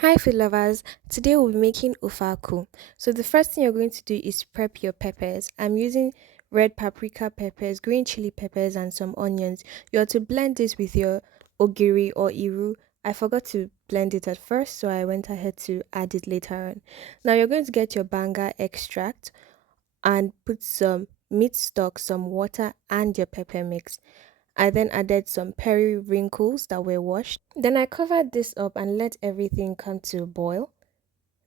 Hi food lovers, today we'll be making Ofe Akwu. So the first thing you're going to do is prep your peppers. I'm using red paprika peppers, green chili peppers and some onions. You have to blend this with your Ogiri or Iru. I forgot to blend it at first, so I went ahead to add it later on. Now you're going to get your banga extract and put some meat stock, some water and your pepper mix. I then added some periwinkles that were washed. Then I covered this up and let everything come to a boil.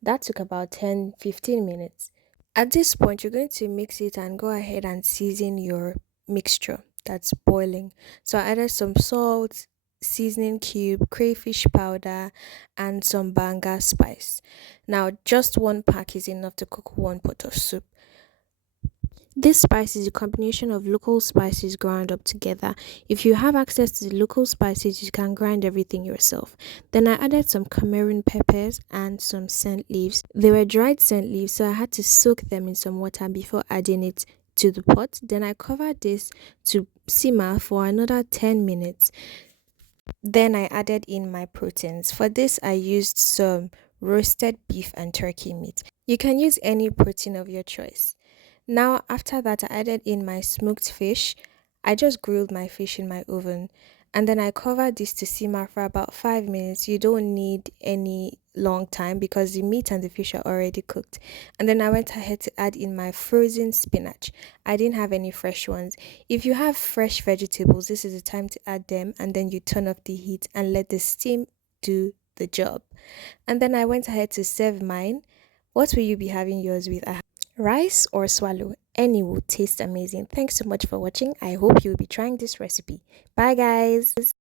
That took about 10-15 minutes. At this point, you're going to mix it and go ahead and season your mixture that's boiling. So I added some salt, seasoning cube, crayfish powder, and some banga spice. Now, just one pack is enough to cook one pot of soup. This spice is a combination of local spices ground up together. If you have access to the local spices, you can grind everything yourself. Then I added some Cameroon peppers and some scent leaves. They were dried scent leaves, so I had to soak them in some water before adding it to the pot. Then I covered this to simmer for another 10 minutes. Then I added in my proteins. For this, I used some roasted beef and turkey meat. You can use any protein of your choice. Now, after that, I added in my smoked fish. I just grilled my fish in my oven and then I covered this to simmer for about 5 minutes. You don't need any long time because the meat and the fish are already cooked. And then I went ahead to add in my frozen spinach. I didn't have any fresh ones. If you have fresh vegetables, this is the time to add them and then you turn off the heat and let the steam do the job. And then I went ahead to serve mine. What will you be having yours with? Rice or swallow, any will taste amazing. Thanks so much for watching. I hope you'll be trying this recipe. Bye, guys.